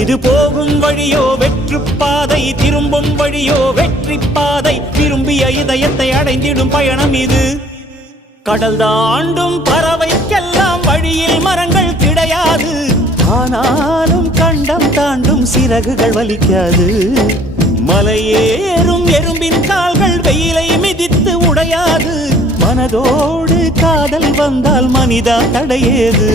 இது போகும் வழியோ வெற்று பாதை, திரும்பும் வழியோ வெற்றி பாதை. விரும்பிய இதயத்தை அடைந்திடும் பயணம் இது. கடல் தாண்டும் பறவைக்கெல்லாம் வழியில் மரங்கள் கிடையாது. ஆனாலும் கண்டம் தாண்டும் சிறகுகள் வலிக்காது. மலையேறும் எறும்பின் கால்கள் வெயிலை மிதித்து உடையாது. மனதோடு காதல் வந்தால் மனிதா தடையேது.